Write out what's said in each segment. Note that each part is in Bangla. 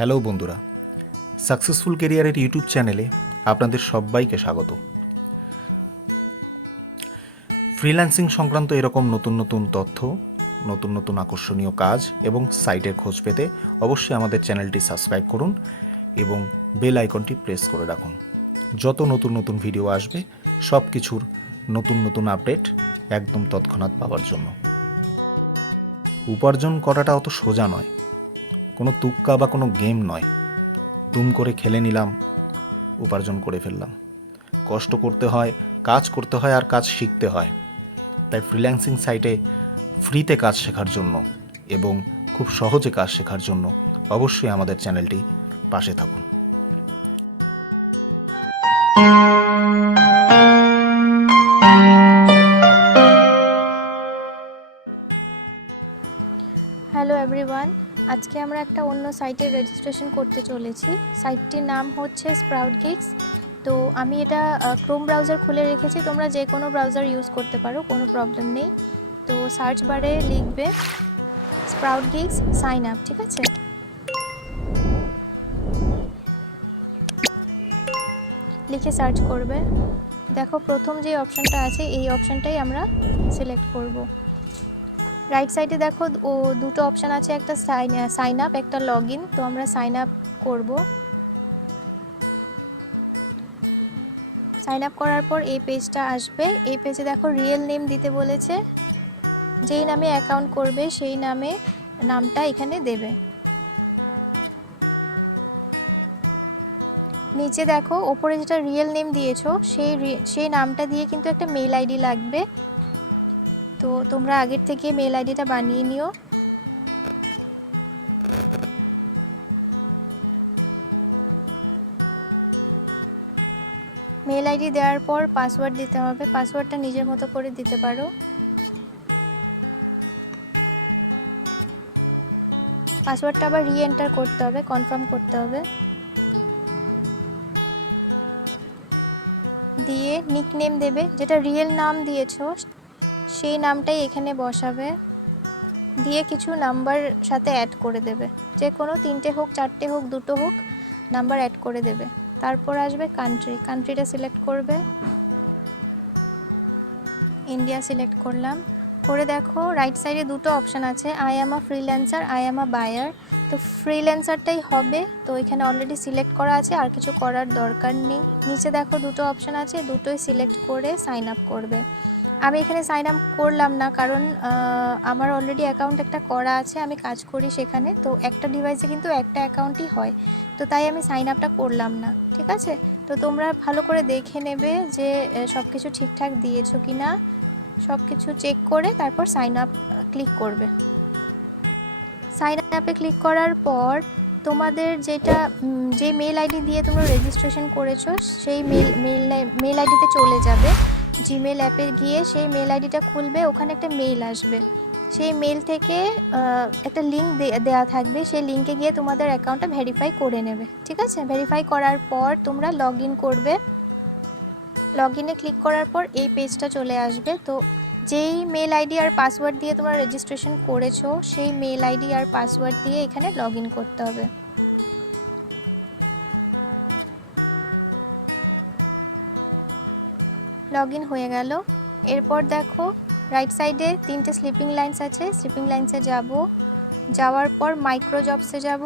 হ্যালো বন্ধুরা, সাকসেসফুল কেরিয়ারের ইউটিউব চ্যানেলে আপনাদের সবাইকে স্বাগত। ফ্রিল্যান্সিং সংক্রান্ত এরকম নতুন নতুন তথ্য, নতুন নতুন আকর্ষণীয় কাজ এবং সাইটের খোঁজ পেতে অবশ্যই আমাদের চ্যানেলটি সাবস্ক্রাইব করুন এবং বেল আইকনটি প্রেস করে রাখুন। যত নতুন নতুন ভিডিও আসবে, সব কিছুর নতুন নতুন আপডেট একদম তৎক্ষণাৎ পাওয়ার জন্য। উপার্জন করাটা অত সোজা নয় কোনো তুক্কা বা কোনো গেম নয়। দুম করে খেলে নিলাম, উপার্জন করে ফেললাম। কষ্ট করতে হয়, কাজ করতে হয় আর কাজ শিখতে হয়। তাই ফ্রিল্যান্সিং সাইটে ফ্রিতে কাজ শেখার জন্য এবং খুব সহজে কাজ শেখার জন্য অবশ্যই আমাদের চ্যানেলটি পাশে থাকুন। হ্যালো এভরিওয়ান আজকে আমরা একটা অন্য সাইটে রেজিস্ট্রেশন করতে চলেছি। সাইটটির নাম হচ্ছে স্প্রাউট গিগস তো আমি এটা ক্রোম ব্রাউজার খুলে রেখেছি। তোমরা যে কোনো ব্রাউজার ইউজ করতে পারো, কোনো প্রবলেম নেই। তো সার্চ বারে লিখবে স্প্রাউট গিক্স সাইন আপ ঠিক আছে? লিখে সার্চ করবে। দেখো, প্রথম যে অপশানটা আছে, এই অপশানটাই আমরা সিলেক্ট করব। রাইট সাইডে দেখো, ও দুটো অপশান আছে, একটা সাইন সাইন আপ একটা লগ ইন তো আমরা সাইন আপ করব। সাইন আপ করার পর এই পেজটা আসবে। এই পেজে দেখো রিয়েল নেম দিতে বলেছে। যেই নামে অ্যাকাউন্ট করবে, সেই নামে নামটা এখানে দেবে। নিচে দেখো, ওপরে যেটা রিয়েল নেম দিয়েছ, সেই সেই নামটা দিয়ে কিন্তু একটা মেল আইডি লাগবে। তো তোমরা আগের থেকে মেল আইডিটা বানিয়ে নিও। মেল আইডি দেওয়ার পর পাসওয়ার্ড দিতে হবে। পাসওয়ার্ডটা নিজের মতো করে দিতে পারো। পাসওয়ার্ডটা আবার রি এন্টার করতে হবে কনফার্ম করতে হবে। দিয়ে নিকনেম দেবে, যেটা রিয়েল নাম দিয়েছ সেই নামটাই এখানে বসাবে। দিয়ে কিছু নাম্বার সাথে অ্যাড করে দেবে। যে কোনো তিনটে হোক, চারটে হোক, দুটো হোক, নাম্বার অ্যাড করে দেবে। তারপর আসবে কান্ট্রি কান্ট্রিটা সিলেক্ট করবে। ইন্ডিয়া সিলেক্ট করলাম। করে দেখো রাইট সাইডে দুটো অপশান আছে। I am a freelancer I am a buyer তো ফ্রিল্যান্সারটাই হবে। তো এখানে অলরেডি সিলেক্ট করা আছে, আর কিছু করার দরকার নেই। নিচে দেখো দুটো অপশান আছে, দুটোই সিলেক্ট করে সাইন আপ করবে। আমি এখানে সাইন আপ করলাম না, কারণ আমার অলরেডি অ্যাকাউন্ট একটা করা আছে, আমি কাজ করি সেখানে। তো একটা ডিভাইসে কিন্তু একটা অ্যাকাউন্টই হয়। তো তাই আমি সাইন আপটা করলাম না, ঠিক আছে? তো তোমরা ভালো করে দেখে নেবে যে সব কিছু ঠিকঠাক দিয়েছ কি না সব কিছু চেক করে তারপর সাইন আপ ক্লিক করবে। সাইন আপে ক্লিক করার পর তোমাদের যেটা যে মেল আইডি দিয়ে তোমরা রেজিস্ট্রেশন করেছ, সেই মেল মেল মেল আইডিতে চলে যাবে। জিমেল অ্যাপে গিয়ে সেই মেল আইডিটা খুলবে, ওখানে একটা মেল আসবে। সেই মেল থেকে একটা লিঙ্ক দেওয়া থাকবে, সেই লিঙ্কে গিয়ে তোমাদের অ্যাকাউন্টটা ভেরিফাই করে নেবে। ঠিক আছে? ভেরিফাই করার পর তোমরা লগ করবে। লগ ইনে ক্লিক করার পর এই পেজটা চলে আসবে। তো যেই মেল আইডি আর পাসওয়ার্ড দিয়ে তোমরা রেজিস্ট্রেশন করেছ, সেই মেল আইডি আর পাসওয়ার্ড দিয়ে এখানে লগ করতে হবে। লগ ইন হয়ে গেল। এরপর দেখো রাইট সাইডে তিনটে স্লিপিং লাইন্স আছে। স্লিপিং লাইন্সে যাব। যাওয়ার পর মাইক্রো জবসে যাব।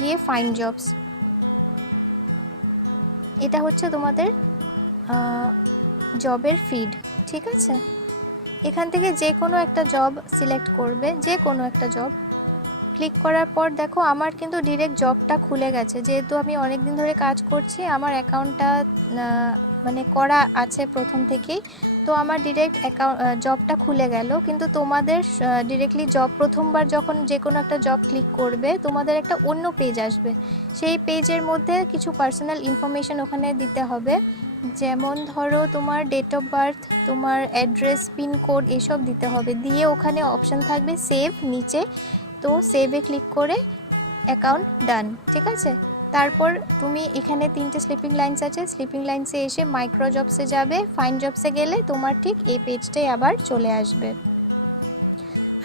গিয়ে ফাইন জবস এটা হচ্ছে তোমাদের জবের ফিড ঠিক আছে? এখান থেকে যে কোনো একটা জব সিলেক্ট করবে, যে কোনো একটা জব ক্লিক করার পর দেখো, আমার কিন্তু ডিরেক্ট জবটা খুলে গেছে। যেহেতু আমি অনেক দিন ধরে কাজ করছি, আমার অ্যাকাউন্টটা মানে করা আছে প্রথম থেকেই। তো আমার ডিরেক্ট অ্যাকাউন্ট জবটা খুলে গেল। কিন্তু তোমাদের ডিরেক্টলি জব প্রথমবার যখন যে কোনো একটা জব ক্লিক করবে, তোমাদের একটা অন্য পেজ আসবে। সেই পেজের মধ্যে কিছু পার্সোনাল ইনফরমেশন ওখানে দিতে হবে। যেমন ধরো তোমার ডেট অফ বার্থ তোমার অ্যাড্রেস পিনকোড এসব দিতে হবে। দিয়ে ওখানে অপশান থাকবে সেভ নিচে। তো সেভে ক্লিক করে অ্যাকাউন্ট ডান ঠিক আছে? তারপর তুমি এখানে তিনটে স্লিপিং লাইন্স আছে। স্লিপিং লাইন্সে এসে মাইক্রো জবসে যাবে। ফাইন জবসে গেলে তোমার ঠিক এই পেজটাই আবার চলে আসবে।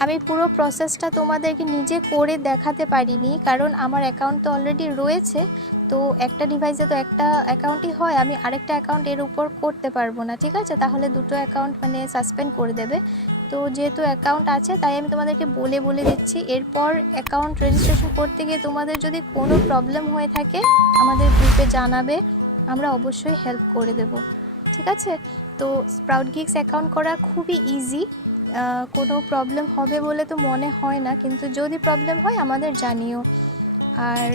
আমি পুরো প্রসেসটা তোমাদেরকে নিজে করে দেখাতে পারিনি, কারণ আমার অ্যাকাউন্ট তো অলরেডি রয়েছে। তো একটা ডিভাইসে তো একটা অ্যাকাউন্টই হয়, আমি আরেকটা অ্যাকাউন্ট এর উপর করতে পারব না, ঠিক আছে? তাহলে দুটো অ্যাকাউন্ট মানে সাসপেন্ড করে দেবে। তো যেহেতু অ্যাকাউন্ট আছে, তাই আমি তোমাদেরকে বলে বলে দিচ্ছি, এরপর অ্যাকাউন্ট রেজিস্ট্রেশন করতে গিয়ে তোমাদের যদি কোনো প্রবলেম হয়ে থাকে, আমাদের গ্রুপে জানাবে, আমরা অবশ্যই হেল্প করে দেব, ঠিক আছে? তো স্প্রাউট গিক্স অ্যাকাউন্ট করা খুবই ইজি কোনো প্রবলেম হবে বলে তো মনে হয় না, কিন্তু যদি প্রবলেম হয় আমাদের জানিও। আর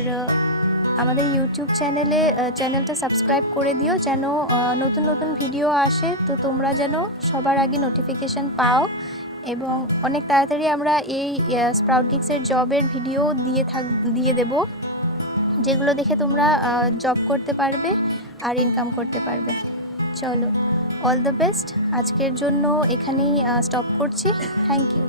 আমাদের ইউটিউব চ্যানেলে চ্যানেলটা সাবস্ক্রাইব করে দিও যেন নতুন নতুন ভিডিও আসে। তো তোমরা যেন সবার আগে নোটিফিকেশান পাও এবং অনেক তাড়াতাড়ি আমরা এই স্প্রাউট গিক্সের জবের ভিডিও দিয়ে থাক, দিয়ে দেব, যেগুলো দেখে তোমরা জব করতে পারবে আর ইনকাম করতে পারবে। চলো। অল দ্য বেস্ট আজকের জন্য এখানেই স্টপ করছি। Thank you